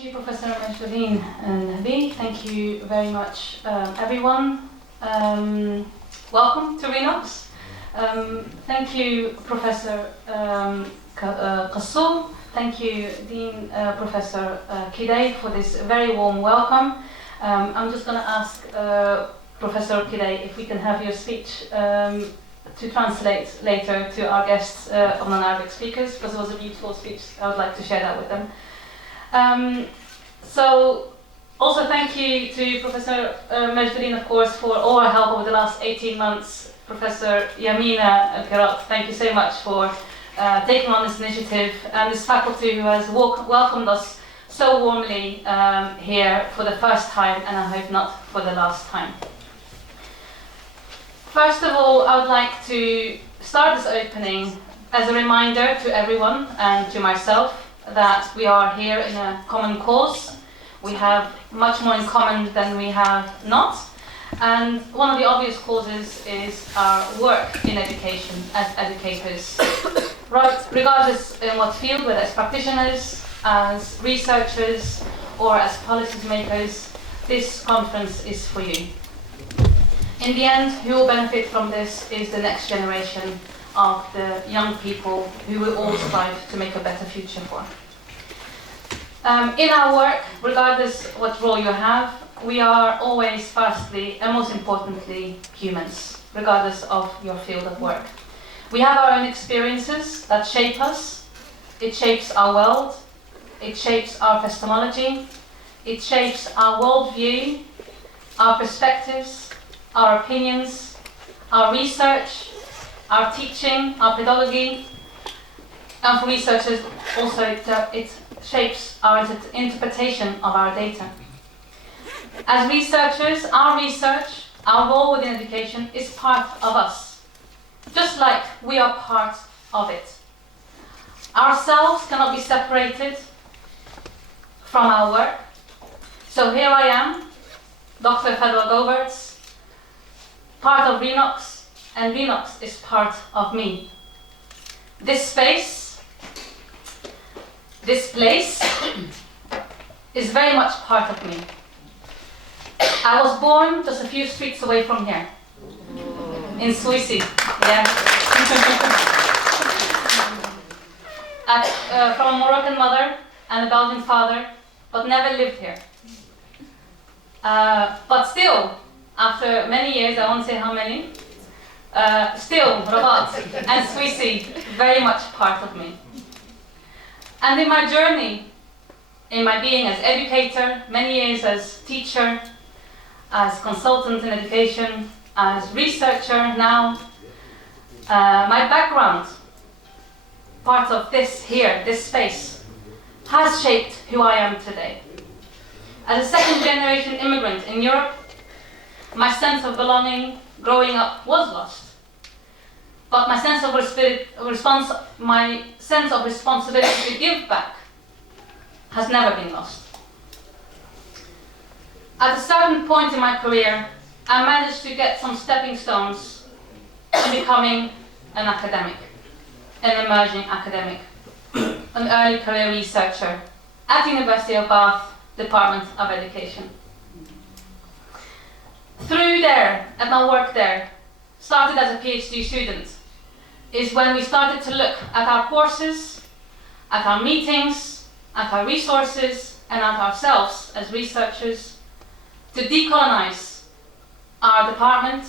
Thank you, Professor Majdoudine and Nabi. Thank you very much, everyone. Welcome to RE KnoX. Thank you, Professor Qassoum. Thank you, Dean Professor Kidai, for this very warm welcome. I'm just going to ask Professor Kidai if we can have your speech to translate later to our guests of non-Arabic speakers, because it was a beautiful speech. I would like to share that with them. So, also thank you to Professor Majdoudine, of course, for all her help over the last 18 months. Professor Yamina Al-Kirat, thank you so much for taking on this initiative, and this faculty who has welcomed us so warmly here for the first time, and I hope not for the last time. First of all, I would like to start this opening as a reminder to everyone and to myself that we are here in a common cause. We have much more in common than we have not. And one of the obvious causes is our work in education as educators. Right, regardless in what field, whether as practitioners, as researchers, or as policy makers, this conference is for you. In the end, who will benefit from this is the next generation of the young people who will all strive to make a better future for. In our work, regardless what role you have, we are always firstly and most importantly humans, regardless of your field of work. We have our own experiences that shape us. It shapes our world, it shapes our epistemology, it shapes our worldview, our perspectives, our opinions, our research, our teaching, our pedagogy, and for researchers also it shapes our interpretation of our data. As researchers, our research, our role within education is part of us, just like we are part of it. Ourselves cannot be separated from our work. So here I am, Dr. Fadoua Gouverts, part of RE KnoX, and RE KnoX is part of me. This space, this place, is very much part of me. I was born just a few streets away from here, in Suivez, yeah. From a Moroccan mother and a Belgian father, but never lived here. But still, after many years, I won't say how many, still Rabat and Suivez very much part of me. And in my journey, in my being as educator, many years as teacher, as consultant in education, as researcher now, my background, part of this here, this space, has shaped who I am today. As a second generation immigrant in Europe, my sense of belonging growing up was lost. But my sense of responsibility to give back has never been lost. At a certain point in my career, I managed to get some stepping stones to becoming an academic, an emerging academic, an early career researcher at the University of Bath, Department of Education. Through there, at my work there, started as a PhD student, is when we started to look at our courses, at our meetings, at our resources, and at ourselves as researchers to decolonize our department,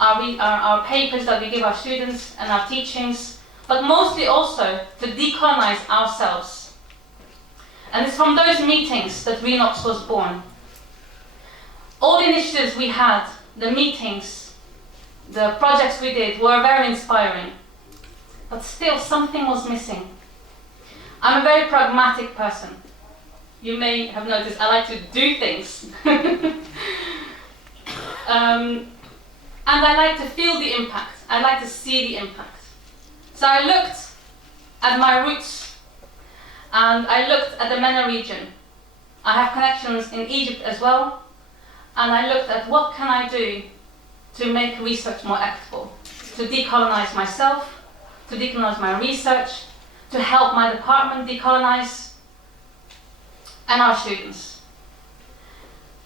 our papers that we give our students and our teachings, but mostly also to decolonize ourselves. And it's from those meetings that RE KnoX was born. All the initiatives we had, the meetings, the projects we did were very inspiring, but still something was missing. I'm a very pragmatic person. You may have noticed I like to do things. And I like to feel the impact. I like to see the impact. So I looked at my roots and I looked at the MENA region. I have connections in Egypt as well. And I looked at what can I do to make research more equitable, to decolonize myself, to decolonize my research, to help my department decolonize, and our students.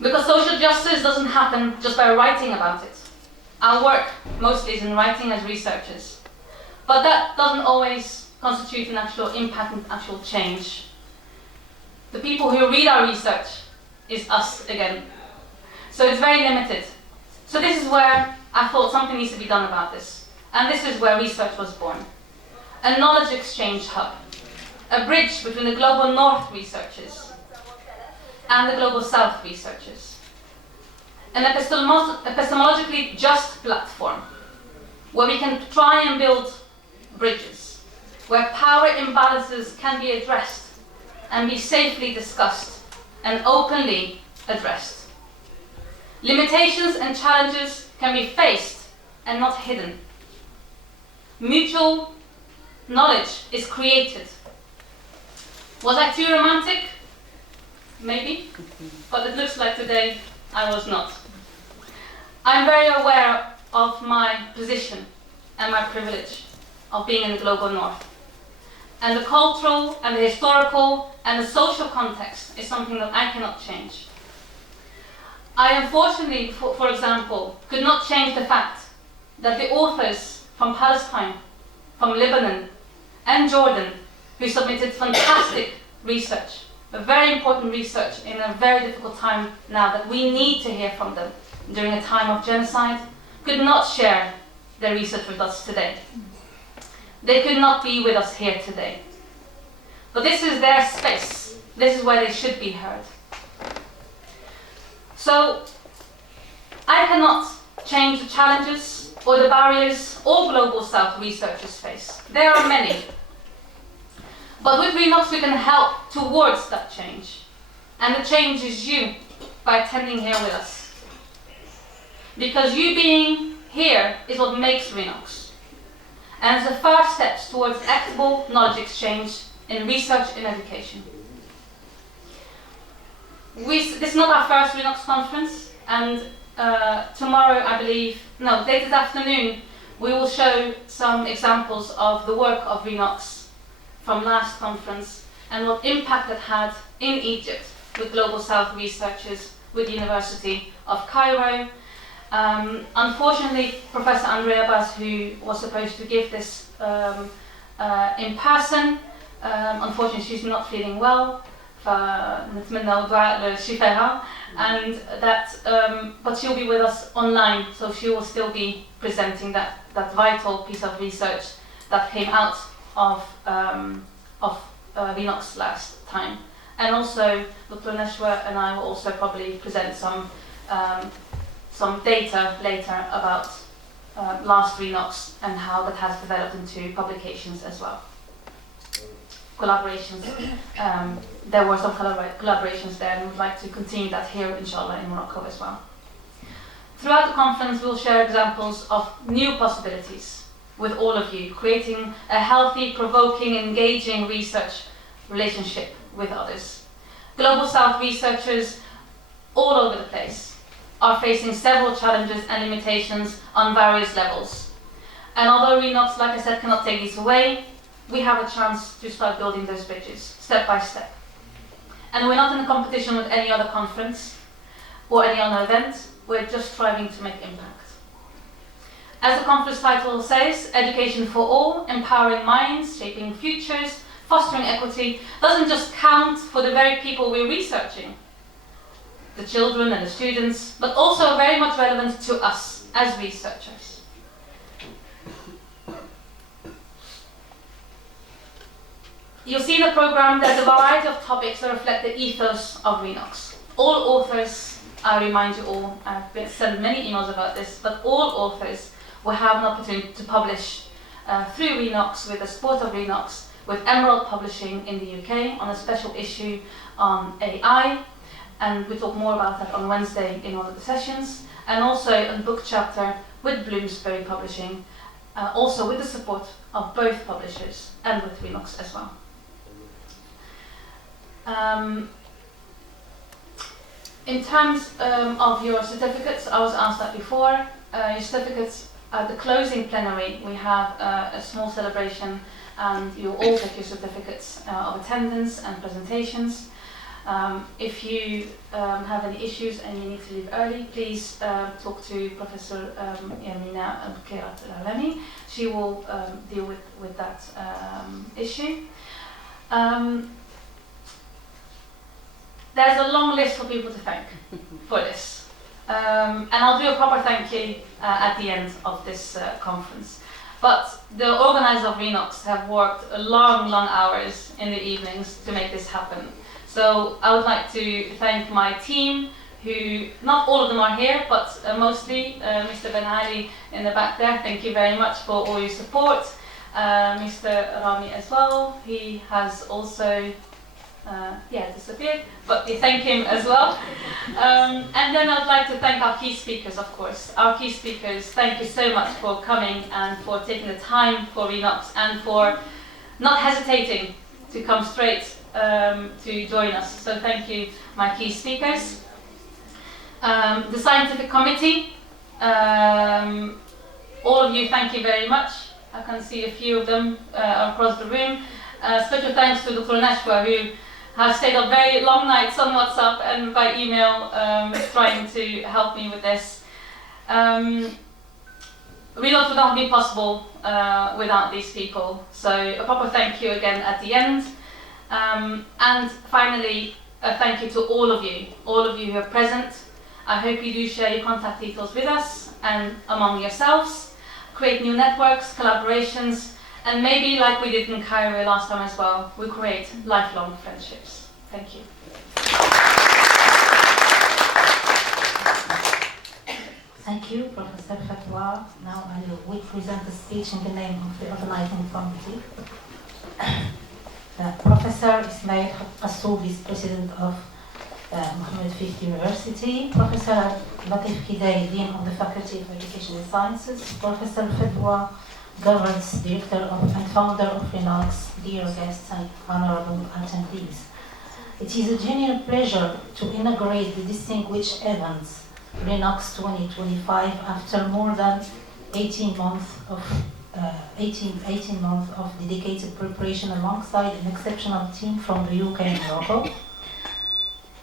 Because social justice doesn't happen just by writing about it. Our work mostly is in writing as researchers, but that doesn't always constitute an actual impact and actual change. The people who read our research is us again. So it's very limited. So this is where I thought something needs to be done about this. And this is where research was born. A knowledge exchange hub, a bridge between the Global North researchers and the Global South researchers. An epistemologically just platform where we can try and build bridges, where power imbalances can be addressed and be safely discussed and openly addressed. Limitations and challenges can be faced and not hidden. Mutual knowledge is created. Was I too romantic? Maybe, but it looks like today I was not. I'm very aware of my position and my privilege of being in the Global North. And the cultural and the historical and the social context is something that I cannot change. I unfortunately, for example, could not change the fact that the authors from Palestine, from Lebanon and Jordan, who submitted fantastic research, a very important research in a very difficult time now that we need to hear from them during a time of genocide, could not share their research with us today. They could not be with us here today. But this is their space. This is where they should be heard. So, I cannot change the challenges or the barriers all Global South researchers face. There are many. But with RE KnoX we can help towards that change. And the change is you, by attending here with us. Because you being here is what makes RE KnoX. And it's the first steps towards equitable knowledge exchange in research and education. This is not our first RE KnoX conference, and tomorrow, I believe, no, later this afternoon, we will show some examples of the work of RE KnoX from last conference and what impact it had in Egypt with Global South researchers, with the University of Cairo. Unfortunately, Professor Andrea Bas, who was supposed to give this in person, unfortunately she's not feeling well, فنتمنى دعاء لشفاها, and that, but she'll be with us online, so she will still be presenting that vital piece of research that came out of RE KnoX last time. And also, Dr. Neshwa and I will also probably present some data later about last RE KnoX and how that has developed into publications as well. Collaborations. There were some collaborations there, and we'd like to continue that here, inshallah, in Morocco as well. Throughout the conference, we'll share examples of new possibilities with all of you, creating a healthy, provoking, engaging research relationship with others. Global South researchers all over the place are facing several challenges and limitations on various levels. And although RE KnoX, like I said, cannot take these away, we have a chance to start building those bridges, step by step. And we're not in a competition with any other conference or any other event, we're just striving to make impact. As the conference title says, education for all, empowering minds, shaping futures, fostering equity, doesn't just count for the very people we're researching, the children and the students, but also very much relevant to us as researchers. You'll see in the program there's a variety of topics that reflect the ethos of RE KnoX. All authors, I remind you all, I've been sent many emails about this, but all authors will have an opportunity to publish through RE KnoX, with the support of RE KnoX, with Emerald Publishing in the UK on a special issue on AI, and we talk more about that on Wednesday in one of the sessions, and also a book chapter with Bloomsbury Publishing, also with the support of both publishers and with RE KnoX as well. In terms of your certificates, I was asked that before. Your certificates at the closing plenary, we have a small celebration, and you'll all get your certificates of attendance and presentations. If you have any issues and you need to leave early, please talk to Professor Yamina Al-Alami. She will deal with that issue. There's a long list for people to thank for this. And I'll do a proper thank you at the end of this conference. But the organizers of RE KnoX have worked long hours in the evenings to make this happen. So I would like to thank my team, who, not all of them are here, but mostly Mr. Ben Ali in the back there. Thank you very much for all your support. Mr. Rami as well. He has also disappeared, but we thank him as well. And then I'd like to thank our key speakers, of course. Our key speakers, thank you so much for coming and for taking the time for RE KnoX and for not hesitating to come straight to join us. So thank you, my key speakers. The scientific committee, all of you, thank you very much. I can see a few of them across the room. Special thanks to Dr. Nashwa, who has stayed up very long nights on WhatsApp and by email trying to help me with this. RE KnoX would not be possible without these people. So a proper thank you again at the end. And finally, a thank you to all of you who are present. I hope you do share your contact details with us and among yourselves, create new networks, collaborations, and maybe, like we did in Cairo last time as well, we create lifelong friendships. Thank you. Thank you, Professor Fadoua. Now I will present a speech in the name of the organizing committee. Professor Ismail Qassou, Vice President of Mohammed V University, Professor Latif Kidai, Dean of the Faculty of Education and Sciences, Professor Fadoua Gouverts, Director of and Founder of RE KnoX, dear guests and honorable attendees. It is a genuine pleasure to inaugurate the distinguished events RE KnoX 2025 after more than 18 months of dedicated preparation alongside an exceptional team from the UK and Morocco.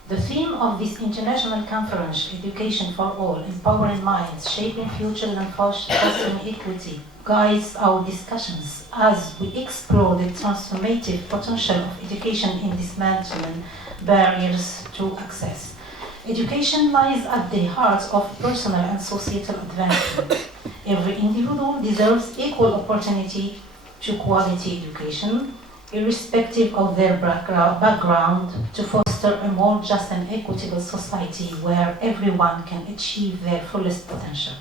The theme of this international conference, Education for All, Empowering Minds, Shaping Futures and Fostering Equity, guides our discussions as we explore the transformative potential of education in dismantling barriers to access. Education lies at the heart of personal and societal advancement. Every individual deserves equal opportunity to quality education, irrespective of their background, to foster a more just and equitable society where everyone can achieve their fullest potential.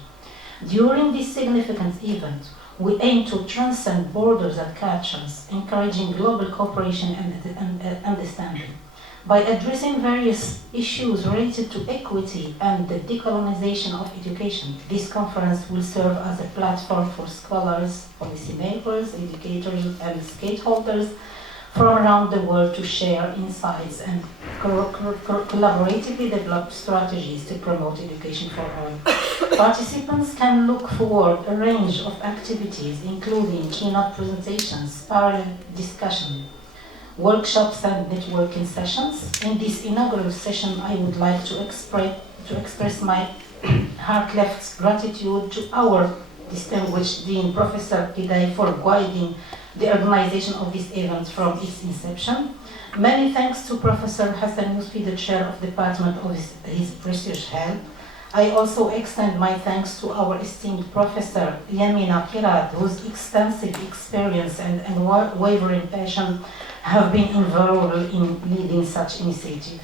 During this significant event, we aim to transcend borders and cultures, encouraging global cooperation and understanding. By addressing various issues related to equity and the decolonization of education, this conference will serve as a platform for scholars, policymakers, educators, and stakeholders from around the world to share insights and collaboratively develop strategies to promote education for all. Participants can look forward to a range of activities, including keynote presentations, parallel discussion, workshops and networking sessions. In this inaugural session, I would like to express my heartfelt gratitude to our distinguished Dean, Professor Kidai, for guiding the organization of this event from its inception. Many thanks to Professor Hassan Yousfi, the chair of the department, of his precious help. I also extend my thanks to our esteemed Professor Yamina Kirad, whose extensive experience and unwavering passion have been invaluable in leading such initiative.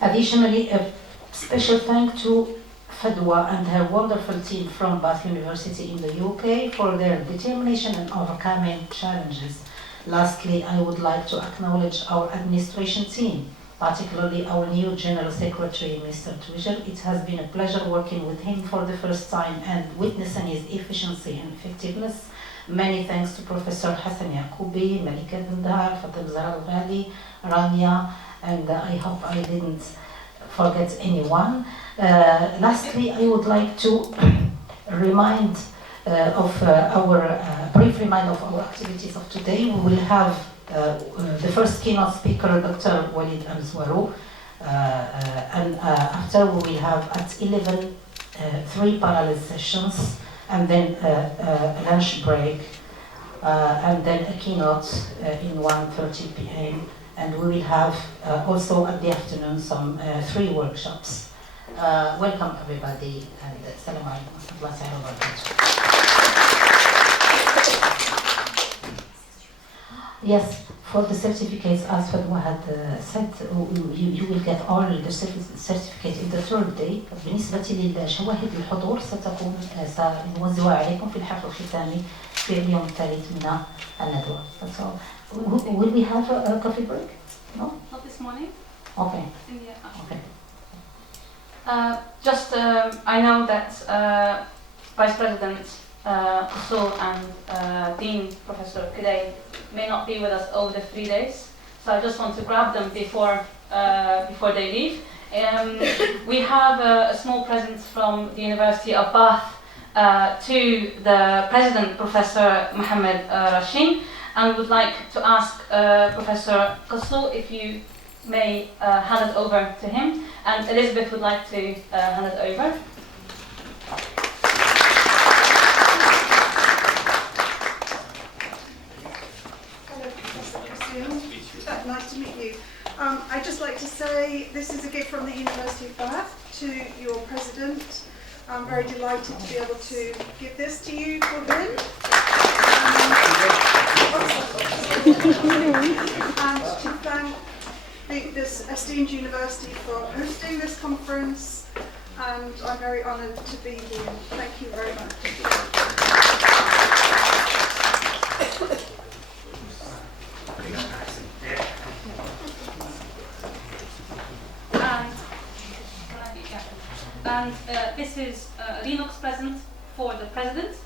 Additionally, a special thanks to Fadoua and her wonderful team from Bath University in the UK for their determination in overcoming challenges. Lastly, I would like to acknowledge our administration team, particularly our new General Secretary, Mr. Twijel. It has been a pleasure working with him for the first time and witnessing his efficiency and effectiveness. Many thanks to Professor Hassan Yaqoubi, Malika Dundar, Fatem Zahra-Ghali, Rania, and I hope I didn't forget anyone. Lastly, I would like to remind brief reminder of our activities of today. We will have the first keynote speaker, Dr. Walid Al-Zwarou, and after we will have at 11 3 parallel sessions, and then a lunch break, and then a keynote in 1:30 p.m. And we will have also at the afternoon some 3 workshops. Welcome everybody, and Assalamu alaikum wa rahmatullahi wa barakatuh. Yes, for the certificates, as Fadoua had said, you will get all the certificate in the third day. بالنسبة للشواهد الحضور سنوزعها عليكم في الحفل الختامي في اليوم الثالث من الندوة. That's all. Will we have a coffee break? No? Not this morning. Okay. Okay. I know that Vice President Kosul and Dean Professor Kidai may not be with us over the 3 days, so I just want to grab them before they leave. We have a small present from the University of Bath to the President, Professor Mohammed Rashid, and would like to ask Professor Kosul if you may hand it over to him, and Elizabeth would like to hand it over. Nice to meet you. I'd just like to say this is a gift from the University of Bath to your president. I'm very delighted to be able to give this to you for him. And to thank this esteemed university for hosting this conference. And I'm very honoured to be here. Thank you very much. And this is a RE KnoX present for the President.